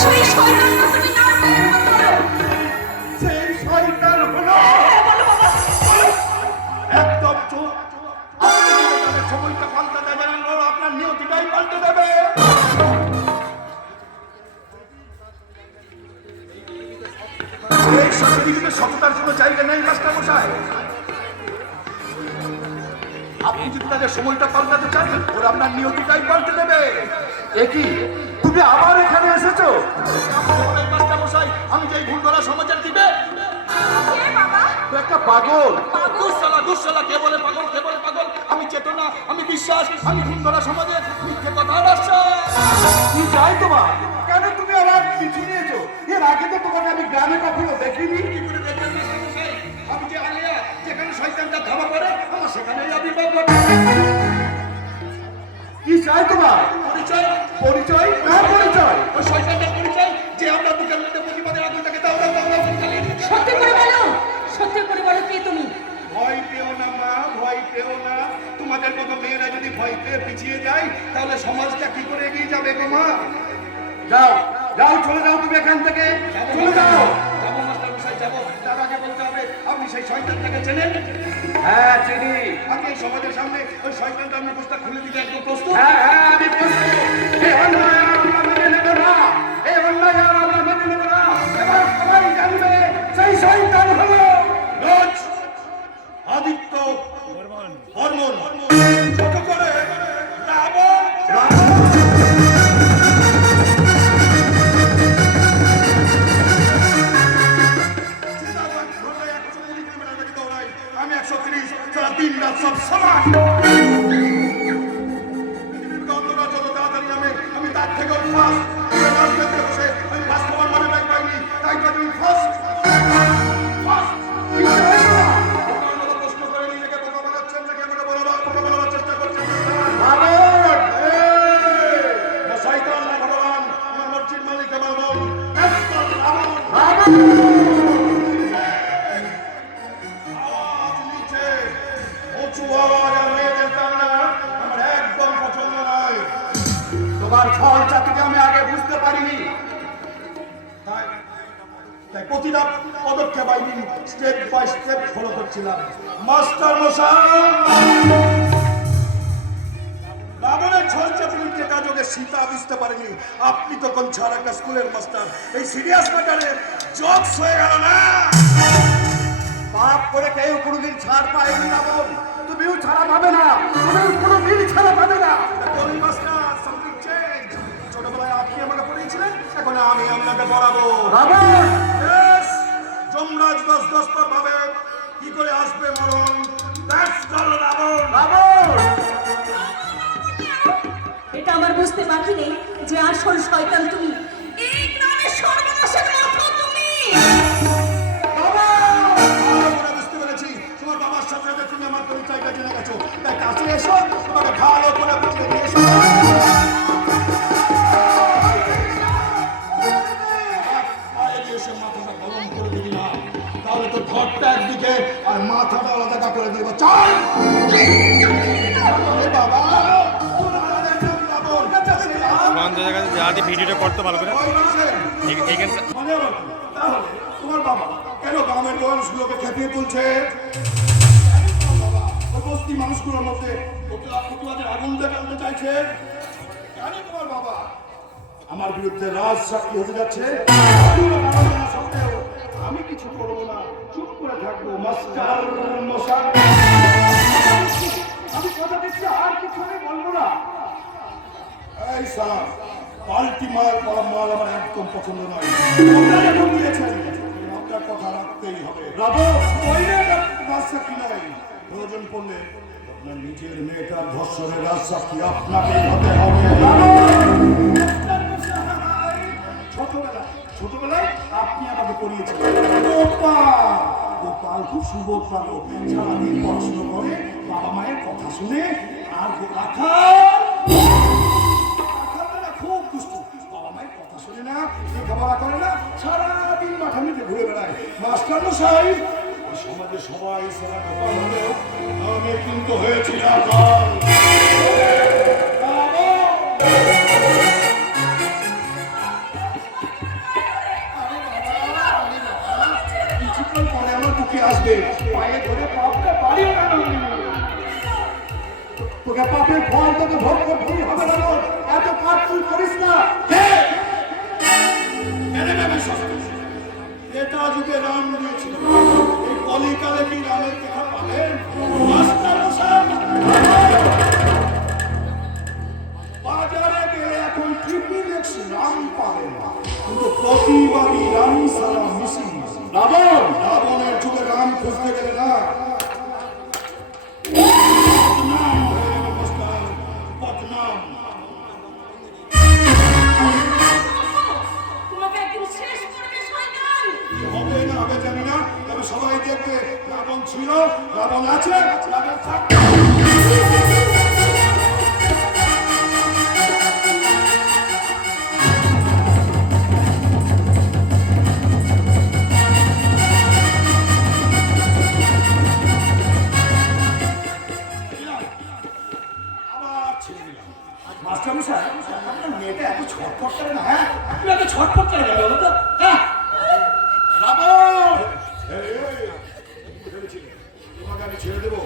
সেই শয়তানটা তুমি না পেয়ে বলো। সেই শয়তান হলো একদম চুপ। আপনি যদি তাদের সময়টা পাল্টে দেবেন, আপনার নিয়তিটাই পাল্টে দেবে। এই পৃথিবীতে সততার কোনো জায়গা নেই মাস্টার মশাই। আপনি যদি তাদের সময়টা পাল্টাতে চান, ওরা আপনার নিয়তিটাই পাল্টে দেবে। একই তুমি আবার এখানে এসেছো? মাস্টার মশাই, আমি যে ভুল করা সমাজের দিবে একটা পাগল। দুঃশালা কে বলে পাগল, কে বলে পাগল? আমি চেতনা, আমি বিশ্বাস, আমি ভুল করা সমাজের মিথ্যে কথা আসছে। কি চাই তোমার? কেন তুমি আমার পিছু নিয়েছো? এর আগে তো তোমাকে আমি গ্রামে কখনো দেখিনি। কি করে দেখবেন মাস্টার মশাই? আমি যে আলিয়া, যেখানে শয়তানটা ধাওয়া করে, আমার সেখানেই আবির্ভাব ঘটে। কি চাই তোমার? পরিচয়। পরিচয়? কার পরিচয়? ওই শয়তানটার পরিচয়, যে আমরা বুকের মধ্যে প্রতিবাদের আগুনটাকে দাও দাও দাও দাও জ্বালিয়ে দিতে। সত্যি করে বলো, সত্যি করে বলো কে তুমি? ভয় পেও না মা, ভয় পেও না। তোমাদের মতো মেয়েরা যদি ভয় পেয়ে পিছিয়ে যায়, তাহলে সমাজটা কি করে এগিয়ে যাবে গো মা? যাও যাও, চলে যাও তুমি এখান থেকে, চলে যাও। যাবো মাস্টার মশাই, যাবো। তার আগে বলতে হবে, আপনি সেই শয়তানটাকে চেনেন? হ্যাঁ চিনি। আপনি এই সমাজের সামনে ওই শয়তানটার মুখোশটা খুলে দিতে একদম প্রস্তুত? হ্যাঁ হ্যাঁ, আমি প্রস্তুত। এই অন্যায় আর আমরা মেনে নেব না, এই অন্যায় আর আমরা মেনে নেব না। এবার সবাই জানবে সেই শয়তান হলো রোজ আদিত্য বর্মন, ছোট করে রাবণ। আমি 130, তারা 3 রাত সব সমান। যত তাড়াতাড়ি আমি তার থেকেও ফার্স্ট। আমি ফার্স্ট হওয়ার মানে পাইনি, তাই তো আমি ফার্স্ট। প্রশ্ন করে নিজেকে বোকা বানাচ্ছেন নাকি আমাকে বোকা বানাবার চেষ্টা করছেন? শয়তান না ভগবান, আমার মর্জির মালিক আমার মন। আওয়াজ নিচে, উঁচু আওয়াজ আর মেয়েদের কান্না আমার একদম পছন্দ নয়। তোমার ছল চাতুকে আমি আগে বুঝতে পারিনি, তাই প্রতিটা পদক্ষেপ আমি স্টেপ বাই স্টেপ ফলো করছিলাম। মাস্টার মশাই, রাবণের ছল চাতুরির টেকাযোগে সীতা বুঝতে পারেনি আপনি তখন ছাড় একটা স্কুলের মাস্টার। এই সিরিয়াস ম্যাটারে জবস হয়ে গেল না। পাপ করে কেউ কোনোদিন ছাড় পায়নি রাবণ, তুমিও ছাড়া পাবে না, তুমিও কোনোদিন ছাড়া পাবে না। Master, something change. ছোটবেলায় আপনি আমাকে পড়িয়েছিলেন, এখন আমি আপনাকে পড়াবো। রাবণ, যমরাজ 10 পর ভাবে কি করে আসবে মরণ। That's call Ravan. রাবণ, এটা আমার বুঝতে বাকি নেই যে আসল শয়তান তুমি। এই গ্রামের সর্বনাশের লক্ষ্য তুমি। বুঝতে পেরেছি, তোমার বাবার সাথে তুমি আমার পরিচয়টা জেনে গেছো, তাই কাছে এসো, তোমাকে ভালো করে বুঝিয়ে দিয়ে এসো। মাথাটা গরম করে দিবি না, তাহলে তো ঘরটা একদিকে আর মাথাটা আলাদা করে দেবো। চল বাবা, ভিডিওটা করতে ভালো করে তোমার বাবা কেন গ্রামের মানুষগুলোকে খেপিয়ে তুলছে? বস্তি মানুষগুলোর মধ্যে আগুন দেখাতে চাইছে। কেন তোমার বাবা আমার বিরুদ্ধে রাজ সাক্ষী হতে যাচ্ছে? আমি কিছু করবো না, চুপ করে থাকবো। মাস্টার মশাই, আমি কথা দিচ্ছি, আর কিছু আমি বলবো না। এই স্যার, পাল্টি মাল পড়া মাল আমার একদম পছন্দ নয়। দিয়েছেন, আপনার কথা রাখতেই হবে। রাজসাক্ষী নয়, প্রয়োজন পড়লে আপনার নিজের মেয়েটার ধর্ষণের রাজসাক্ষী আপনাকে হতে হবে। ছোটবেলায় আপনি আমাকে পড়িয়েছেন গোপাল খুব সুবোধ পাবো, সারাদিন পড়াশুনো করে, বাবা মায়ের কথা শুনে। আর খুব দুষ্ট, বাবা মায়ের কথা শুনে না, লেখাপড়া করে না, সারাদিন মাঠামিতে ঘুরে বেড়ায়। মাস্টার মশাই, সমাজে সবাই সেরা গোপাল হলেও আমি কিন্তু হয়েছি রাখাল। দিকে আসবে, পায়ে ধরে পাপটা বাড়িয়ে আনো। তোকে পাপের ফল তোকে ভোগ করতেই হবে না, এত পাপ তুই করিস না। এটা যুগে রাম দিয়েছিল, এই কলিকালে কি রামের দেখা পাবেন? বাজারে গেলে এখন ঠিকই দেখছি রাম পাবে না, কিন্তু প্রতিবারই রাম সারা মিশি। রাবণের যুগে রাম খুঁজতে গেলে না, তোমাকে একদিন শেষ করবে শয়তান। হবে না হবে জানি না, তবে সবাই দেখবে রাবণ ছিল, রাবণ আছে, রাবণ থাকবে। মাস্টারমশাই, আপনার মেয়েটা এত ছটফট করে না? হ্যাঁ, আপনি এত ছটফট করে না বলো তো? হ্যাঁ, রাবণ! তোমাকে আমি ছেড়ে দেবো।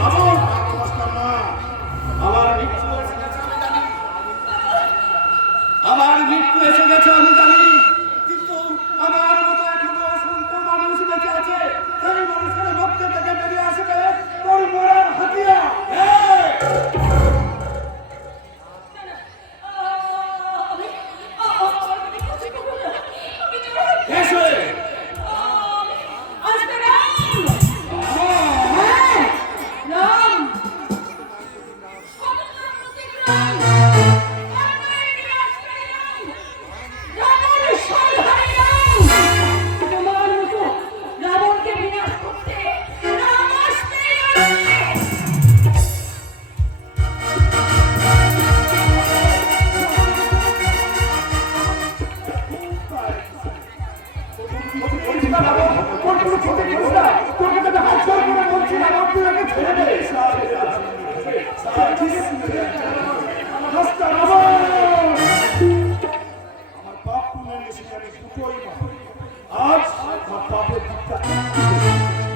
রাবণ! মাস্টার না, আমার মৃত্যু এসে গেছে আমি জানি। আমার মৃত্যু এসে গেছে আমি জানি, কিন্তু আমার মতো এখনো অসংখ্য মানুষ বেঁচে আছে। সেই মানুষের মধ্যে থেকে বেরিয়ে আসবে তোর মরার হাতিয়ার।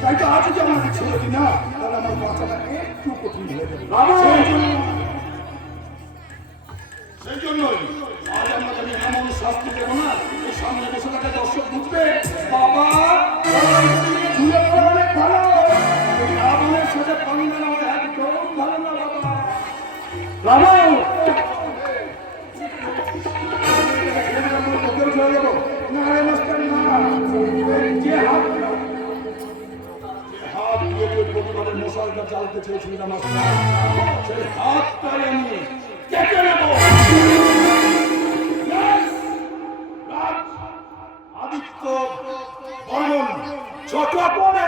তাই তো আজ যদি আমাকে ছেড়ে দিই না, তাহলে আমার বাচ্চাটা একটু কঠিন হয়ে যাবে। সেই জন্যই আজ আমাকে আমি এমন শাস্তি দেবো না, এই সামনে বসে থাকা দর্শক বুঝবে বাবা ঝুলে পড়া অনেক ভালো, রাবণের সাথে পানি মেলা একদম ভালো না বাবা। রাবণ চলে যাবো না রে মাস্টার না, যে হাত দিয়ে প্রতিবারের মশালটা চালতে চেয়েছিলাম মাস্টার, সেই হাতটাই আমি কেটে নেব। আদিত্য বর্মন ছোট করে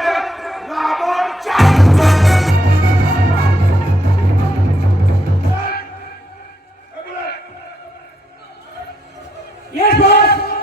রাবণ Yes, boss.